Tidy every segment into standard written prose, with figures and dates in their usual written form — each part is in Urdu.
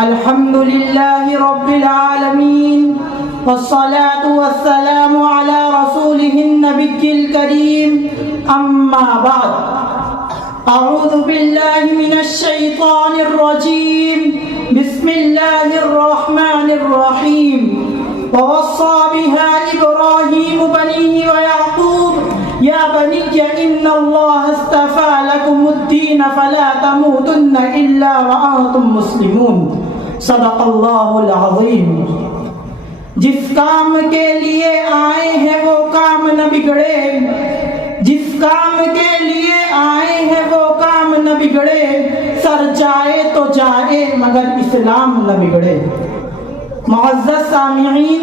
الحمدللہ رب العالمین والصلاة والسلام على رسولہ النبی الکریم اما بعد اعوذ باللہ من الشیطان الرجیم بسم اللہ الرحمن الرحیم ووصى بها إبراهيم بنيه ويعقوب يا بني إن الله اصطفى لكم الدين فلا تموتن إلا وأنتم مسلمون صدق اللہ العظیم۔ جس کام کے لیے آئے ہیں وہ کام نہ بگڑے، جس کام کے لیے آئے ہیں وہ کام نہ بگڑے، سر جائے تو جائے مگر اسلام نہ بگڑے۔ معزز سامعین،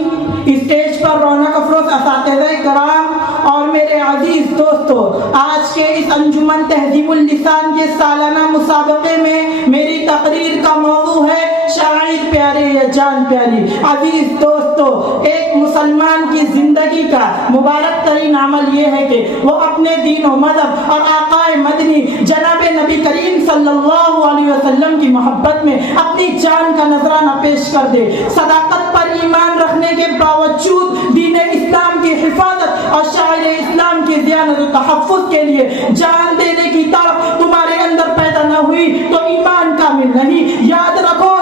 اسٹیج پر رونق افروز اساتذہ کرام اور میرے عزیز دوستو، آج کے اس انجمن تہذیب اللسان کے سالانہ مسابقے میں میری تقریر کا موضوع ہے شاعر پیارے یا جان پیاری۔ عزیز دوستو، ایک مسلمان کی زندگی کا مبارک ترین عمل یہ ہے کہ وہ اپنے دین و مذہب اور آقا مدنی جناب نبی کریم صلی اللہ علیہ وسلم کی محبت میں اپنی جان کا نذرانہ پیش کر دے۔ صداقت پر ایمان رکھنے کے باوجود دین اسلام کی حفاظت اور شاعر اسلام کی دیانت و تحفظ کے لیے جان دینے کی طرف تمہارے اندر پیدا نہ ہوئی تو ایمان کامل نہیں۔ یاد رکھو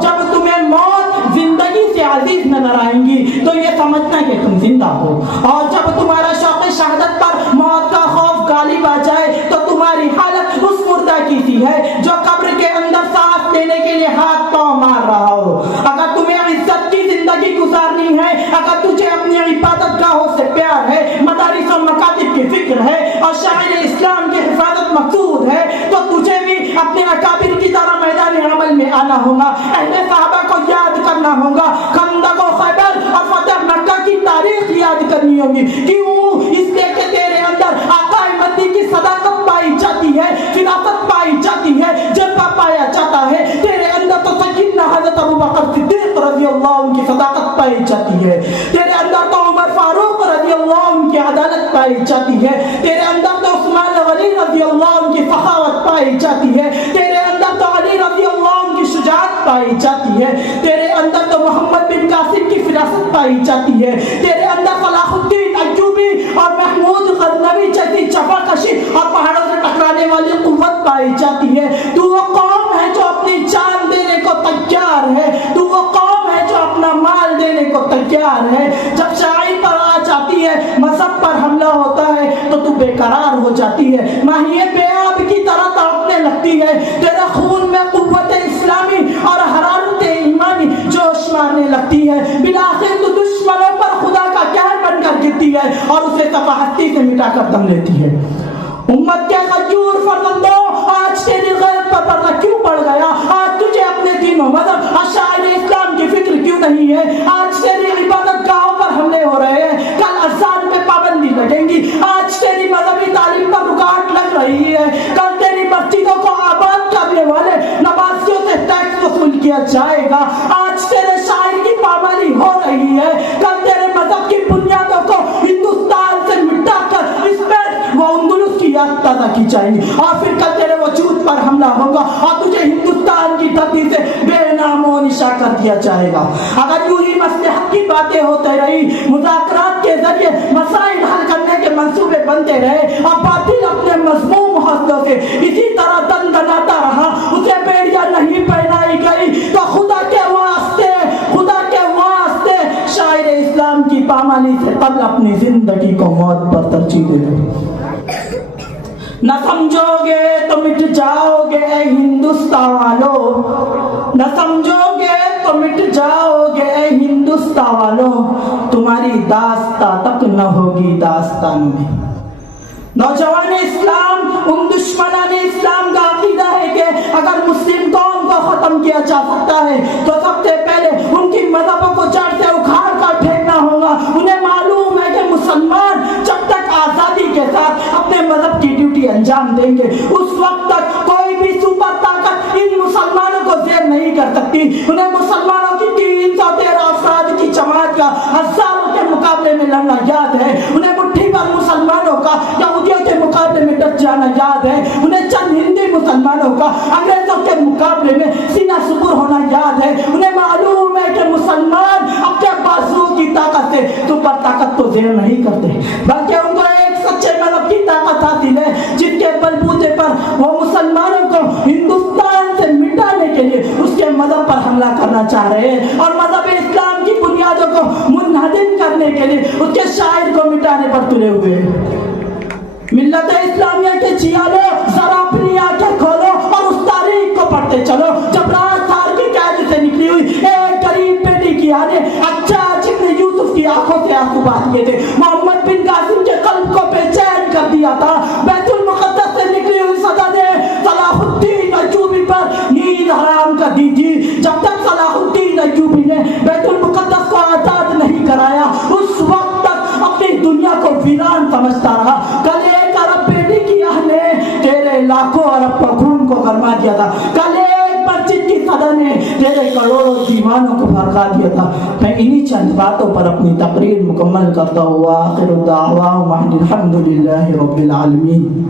جب تمہیں موت زندگی سے عزیز نظر آئیں گی تو یہ سمجھنا کہ تم زندہ ہو، اور جب تمہارا شوق شہادت پر موت کا خوف غالب آ جائے تو تمہاری حالت اس مردہ کی سی ہے جو قبر کے اندر سانس لینے کے لیے ہاتھ پاؤں مار رہا ہو۔ اگر تمہیں عزت کی زندگی گزارنی ہے، اگر تجھے اپنی عبادت گاہوں سے پیار ہے، مدارس و مکاتب کی فکر ہے اور شاعر اسلام کی حفاظت مقصود ہے تو تجھے بھی اپنے اکابر کی طرح میدان عمل میں آنا ہوگا۔ اہل صحابہ کو یاد کرنا ہوگا، خندق و خیبر اور فتح مکہ کی تاریخ یاد کرنی ہوگی۔ کیوں؟ اس لیے کہ تیرے اندر آقا مدنی کی صداقت پائی جاتی ہے، فراست پائی جاتی ہے، جذبہ پایا جاتا ہے۔ تیرے اندر تو سیدنا حضرت ابوبکر صدیق رضی اللہ عنہ کی صداقت پائی جاتی ہے، تیرے اندر تو عمر فاروق رضی اللہ عنہ کی عدالت پائی جاتی ہے، تیرے اندر تو عثمان غنی رضی اللہ عنہ کی سخاوت پائی جاتی ہے، تیرے اندر تو علی رضی اللہ عنہ کی شجاعت پائی جاتی ہے، تیرے اندر تو محمد بن قاسم کی فراست پائی جاتی ہے، تیرے اندر صلاح الدین ایوبی اور محمود غزنوی جیسی جفا کشی اور پہاڑوں سے ٹکرانے والی قوت پائی جاتی ہے۔ تو وہ قوم ہے جو اپنی جان دینے کو تیار ہے، تو وہ قوم ہے جو اپنا مال دینے کو تیار ہے۔ جب شاعری پر آ جاتی ہے، مذہب پر حملہ ہوتا ہے تو تو بے قرار ہو جاتی ہے، ماہی بے آب کی طرح تڑپنے لگتی ہے، تیرے خون میں قوت اسلامی اور حرارت ایمانی جوش مارنے لگتی ہے۔ بالآخر تو دشمنوں پر خدا کا قہر بن کر گرتی ہے اور اسے صفحہ ہستی سے مٹا کر دم لیتی ہے۔ امت کے غیور فرزندوں، آج تیری غیرت پر پردہ کیوں پڑ گیا؟ آج تجھے اپنے دین و مذہب اور شاعر اسلام کی فکر کیوں نہیں ہے؟ آج تیری عبادت گاہوں پر حملے ہو رہے ہیں، کل اذان پہ پابندی لگیں گی، آج تیری مذہبی تعلیم پر رکاوٹ لگ رہی ہے، کل تیری مسجدوں کو آباد کرنے والے نوازیوں سے ٹیکس وصول کیا جائے گا، آج تیرے شاعر کی پابندی ہو رہی ہے، کل تیرے مذہب کی بنیادوں کو ہندوستان سے مٹا کر اس پر وہ اندلس کی یاد تازہ کی جائے گی، اور پھر کل تیرے وجود پر حملہ ہوگا اور تجھے ہندوستان کی دھرتی سے بے نام و نشاں کر دیا جائے گا۔ اگر یوں ہی مصلحت کی باتیں ہوتے رہی، مذاکرات کے ذریعے مسائل حل کرنے کے منصوبے بنتے رہے اور باطل اپنے مذموم حوصلوں سے اسی طرح دن دناتا رہا، اسے بیڑیاں نہیں پہنائی گئی تو خدا کے واسطے شاعر اسلام کی پامالی سے قبل اپنی زندگی کو موت پر ترجیح دے دو۔ نہ سمجھو گے تو مٹ جاؤ گے اے ہندوستان والو، نہ سمجھو گے تو مٹ جاؤ گے اے ہندوستان والو، تمہاری داستان تک نہ ہوگی داستان میں۔ نوجوان اسلام، ان دشمنان اسلام کا عقیدہ ہے کہ اگر مسلم قوم کو ختم کیا جا سکتا ہے تو سب سے پہلے ان کی مذہبوں کو جڑ سے اکھاڑ کر پھینکنا ہوگا۔ انہیں معلوم ہے کہ مسلمان جب تک آزادی کے ساتھ اپنے مذہب کی ڈیوٹی انجام دیں گے اس وقت تک کوئی بھی سپر طاقت ان مسلمانوں کو زیر نہیں کر سکتی۔ انہیں مسلمانوں کی 313 افراد کی جماعت کا ہزاروں کے مقابلے میں لڑنا یاد ہے، انہیں مٹھی پر مسلمانوں کا یہودیوں کے مقابلے میں ڈٹ جانا یاد ہے، انہیں چند ہندی مسلمان مسلمانوں کا انگریزوں کے مقابلے میں سینہ سپر ہونا یاد ہے. انہیں معلوم ہے کہ مسلمان اپنے بازوؤں کی طاقت سے سپر طاقت کو زیر نہیں کرتے، بلکہ ان کو ایک سچے مذہب کی طاقت حاصل ہے جس کے بلبوتے پر وہ مسلمانوں کو ہندوستان سے مٹانے کے لیے اس کے مذہب پر حملہ کرنا چاہ رہے ہیں اور مذہب اسلام کی بنیادوں کو منہدم کرنے کے لیے اس کے شاعر کو مٹانے پر تلے ہوئے ہیں. ملت اسلامیہ کے چیالو ذرا اپنی آنکھیں کھولو اور اس تاریخ کو پڑھتے چلو جب راج سار کی قید سے نکلی ہوئی ایک غریب بیٹی کی آنے حجاج ابن یوسف کی آنکھوں سے آنسو بہا دیے تھے، محمد بن قاسم کے قلب کو بے چین کر دیا تھا. بیت المقدس سے نکلی ہوئی صدا نے صلاح الدین ایوبی پر نیند حرام کر دی تھی. جب تک صلاح الدین ایوبی نے بیت المقدس کو آزاد نہیں کرایا اس وقت تک اپنی دنیا کو ویران سمجھتا رہا. کل ایک عرب بیٹی کی آہ نے تیرے لاکھوں عرب کا خون کو گرما دیا تھا. کل ایک مسجد کی صدا نے تیرے کروڑوں دیوانوں کو بھڑکا دیا تھا. میں انہی چند باتوں پر اپنی تقریر مکمل کرتا ہوا. آخر دعواہم ان الحمد للہ رب العالمین.